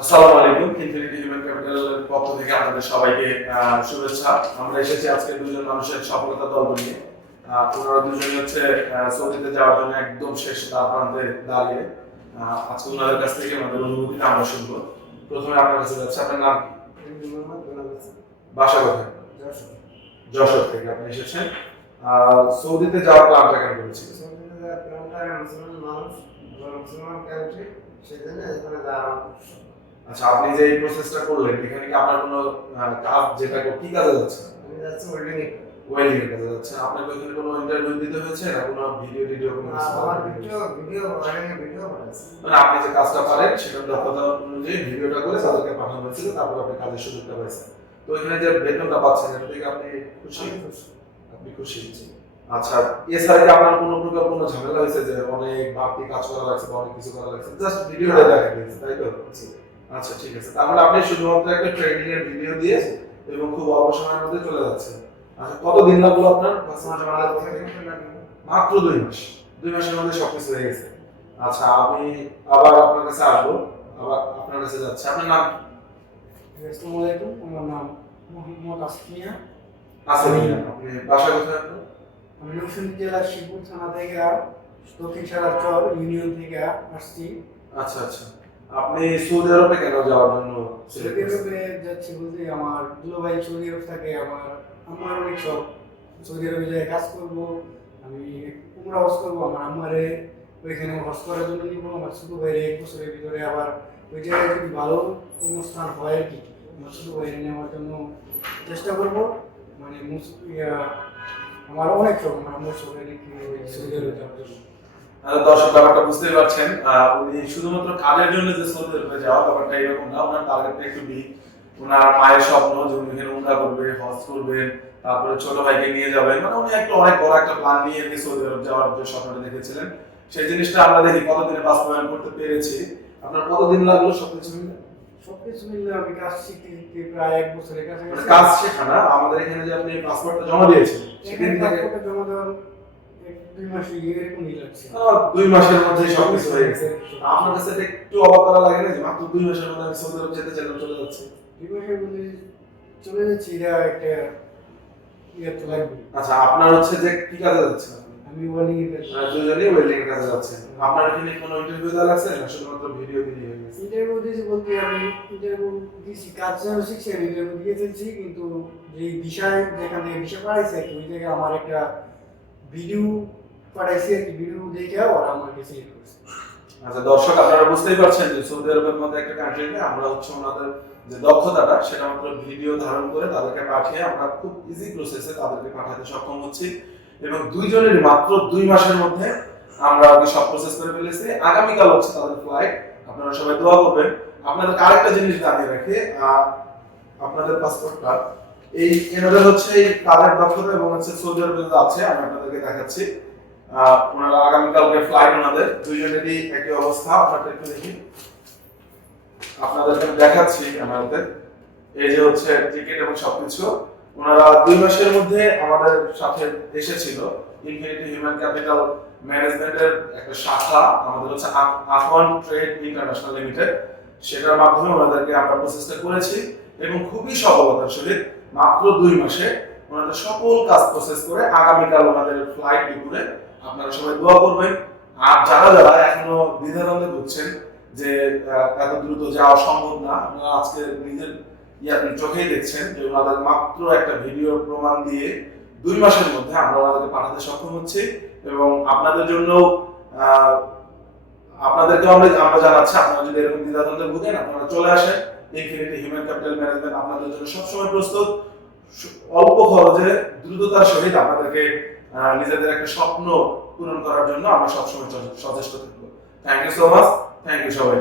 আসসালামু আলাইকুম infinity human ক্যাপিটালের পক্ষ থেকে আপনাদের সবাইকে শুভেচ্ছা। আমরা এসেছি আজকে দুজন মানুষের সফলতা দল নিয়ে। ওনারা দুজনই হচ্ছে সৌদিতে যাওয়ার জন্য একদম শেষ প্রান্তে দাঁড়িয়ে। আজকে ওনাদের কাছ থেকে আমাদের অনুভূতিটা আমরা শুনব। প্রথমে আপনার কাছে যাচ্ছে, আপনার নাম বাসা কোথায় যশোর থেকে আপনি এসেছেন। সৌদিতে যাওয়ার প্ল্যানটা কেন করেছিলেন আচ্ছা আপনি যে এই প্রসেসটা করলেন এখানে কি আপনার কোনো কাজ যেটা কি কাজে যাচ্ছে? ওয়েল্ডিং এর কাজে যাচ্ছে। আপনাকে ওইখানে কোনো ইন্টারভিউ দিতে হয়েছে না কোনো ভিডিও টিডিও কোনো আমার ভিডিও ভিডিও কিছু করার video? মানে আপনি যে কাজটা পারেন সেটার দক্ষতা অনুযায়ী ভিডিওটা করে তাদেরকে পাঠানো হয়েছিল তারপর আপনি কাজের সুযোগটা পাইছেন। তো এখানে যে বেতনটা পাচ্ছেন এটা থেকে আপনি খুশি? আপনি খুশি? আচ্ছা এছাড়া কি আপনার কোনো প্রকার কোনো ঝামেলা হয়েছে যে অনেক বাড়তি কাজ করা লাগছে বা অনেক কিছু করা লাগছে? জাস্ট ভিডিওটা দেখা গেছে তাই তো? আচ্ছা ঠিক আছে। তাহলে আপনি শুধুমাত্র একটা ট্রেনিং এর ভিডিও দিয়ে এবং খুব অল্প সময়ের মধ্যে চলে যাচ্ছে আচ্ছা কত দিন লাগল আপনার মাত্র দুই মাস। দুই মাসের মধ্যে সবকিছু হয়ে গেছে। আচ্ছা আমি আবার আপনার কাছে আসব। আবার আপনার কাছে যাচ্ছে। আপনার নাম? আমার নাম মোহাম্মদ আসমিয়া। আছে আপনি বাসা কোথায় আপনার? আমি নরসিংদী জেলার শিবপুর থানা থেকে দক্ষিণ সারাচর ইউনিয়ন থেকে আসছি। আচ্ছা আচ্ছা। আপনি সৌদি আরবে কেন যাওয়ার জন্য সৌদি আরবে যাচ্ছি বলতে আমার দুলো ভাই সৌদি আরব থাকে, আমার আমার অনেক শখ সৌদি আরবে যাই কাজ করব, আমি উমরা হজ করব, আমার আমারে ওইখানে হজ করার জন্য নিব, আমার ছোট ভাইয়ের এক বছরের ভিতরে আবার ওই জায়গায় যদি ভালো অনুষ্ঠান হয় আর কি, আমার ছোট ভাইয়ের নেওয়ার জন্য চেষ্টা করব। মানে আমার অনেক শখ, আমার আমার শখ সৌদি আরবে যাওয়ার জন্য। দর্শক ব্যাপারটা বুঝতেই পারছেন। উনি শুধুমাত্র কাজের জন্য যে সৌদি আরবে যাওয়া ব্যাপারটা এরকম না ওনার টার্গেটটা একটু বি ওনার মায়ের স্বপ্ন যে উনি এখানে উমরা করবে হজ করবেন তারপরে ছোট ভাইকে নিয়ে যাবেন। মানে উনি একটা অনেক বড় একটা প্ল্যান নিয়ে উনি সৌদি আরব যাওয়ার যে স্বপ্নটা দেখেছিলেন। সেই জিনিসটা আমরা দেখি কতদিনে বাস্তবায়ন করতে পেরেছি। আপনার কতদিন লাগল সবকিছু মিলে? সবকিছু মিলে আমি কাজ শিখতে শিখতে প্রায় এক বছরের মানে কাছাকাছি কাজ শেখা না? আমাদের এখানে যে আপনি পাসপোর্টটা জমা দিয়েছেন থেকে জমা দেওয়ার দুই মাস এরকমই লাগছে। দুই মাসের মধ্যে সবকিছু হয়ে গেছে। আপনার কাছে একটু অবাক করা লাগে না যে মাত্র দুই মাসের মধ্যে আমি সৌদি আরব যেতে চাইলাম চলে যাচ্ছি? দুই মাসের মধ্যে চলে যাচ্ছি এটা একটা ইয়ে তো লাগবে। আচ্ছা আপনার হচ্ছে যে কি কাজে আপনি? আমি এর কাছে দুজনেই ওয়েল্ডিং এর কাজে আপনার এখানে কোনো ইন্টারভিউ দেওয়া লাগছে না শুধুমাত্র ভিডিও দিয়ে হয়ে গেছে। ইন্টারভিউ দিয়েছি বলতে আমি ইন্টারভিউ দিয়েছি কাজ যেন শিখছি আমি ইন্টারভিউ দিয়ে ফেলছি কিন্তু যে বিষয় যেখান বিষয় কি ওই জায়গায় আমার একটা ভিডিও পাঠাইছে আর ভিডিও দেখে ওরা আমাকে সিলেক্ট করেছে আচ্ছা দর্শক আপনারা বুঝতেই পারছেন যে সৌদি আরবের একটা কান্ট্রিতে আমরা হচ্ছে ওনাদের যে দক্ষতাটা সেটা মাত্র ভিডিও ধারণ করে তাদেরকে পাঠিয়ে আমরা খুব ইজি প্রসেসে তাদেরকে পাঠাতে সক্ষম হচ্ছি। এবং দুইজনের মাত্র দুই মাসের মধ্যে আমরা আর সব প্রসেস করে ফেলেছি। আগামীকাল হচ্ছে তাদের ফ্লাইট আপনারা সবাই দোয়া করবেন। আপনাদের আরেকটা জিনিস জানিয়ে রাখি আহ, আপনাদের পাসপোর্টটা এই এনাদের হচ্ছে কাজের দক্ষতা এবং হচ্ছে আছে, আমি আপনাদেরকে দেখাচ্ছি। ওনারা আগামীকালকে ফ্লাইট ওনাদের, দুইজনেরই একই অবস্থা আপনাদের একটু দেখি। আপনাদেরকে দেখাচ্ছি আমাদের এই যে হচ্ছে টিকিট এবং সবকিছু। ওনারা দুই মাসের মধ্যে আমাদের সাথে এসেছিল ইনফিনিটি হিউম্যান ক্যাপিটাল ম্যানেজমেন্টের একটা শাখা, আমাদের হচ্ছে ট্রেড ইন্টারন্যাশনাল লিমিটেড সেটার মাধ্যমে ওনাদেরকে আমরা প্রসেসটা করেছি এবং খুবই সফলতার সহিত মাত্র দুই মাসে ওনাদের সকল কাজ প্রসেস করে আগামীকাল ওনাদের ফ্লাইট দুপুরে আপনারা সবাই দোয়া করবেন। আর যারা যারা এখনও দ্বিধাদ্বন্দ্বে ভুগছেন যে এত দ্রুত যাওয়া সম্ভব না, আপনারা আজকে নিজের ইয়ে চোখেই দেখছেন যে ওনাদের মাত্র একটা ভিডিও প্রমাণ দিয়ে দুই মাসের মধ্যে আমরা ওনাদেরকে পাঠাতে সক্ষম হচ্ছি এবং আপনাদের জন্য আপনাদেরকে আমরা আমরা জানাচ্ছি, আপনারা যদি এরকম দ্বিধাদ্বন্দ্বে ভুগেন, আপনারা চলে আসেন। ইনফিনিটি হিউম্যান ক্যাপিটাল ম্যানেজমেন্ট আপনাদের জন্য সবসময় প্রস্তুত। অল্প খরচে দ্রুততার সহিত আপনাদেরকে নিজেদের একটা স্বপ্ন পূরণ করার জন্য আমরা সবসময় সচেষ্ট থাকব। Thank you so much thank you সবাই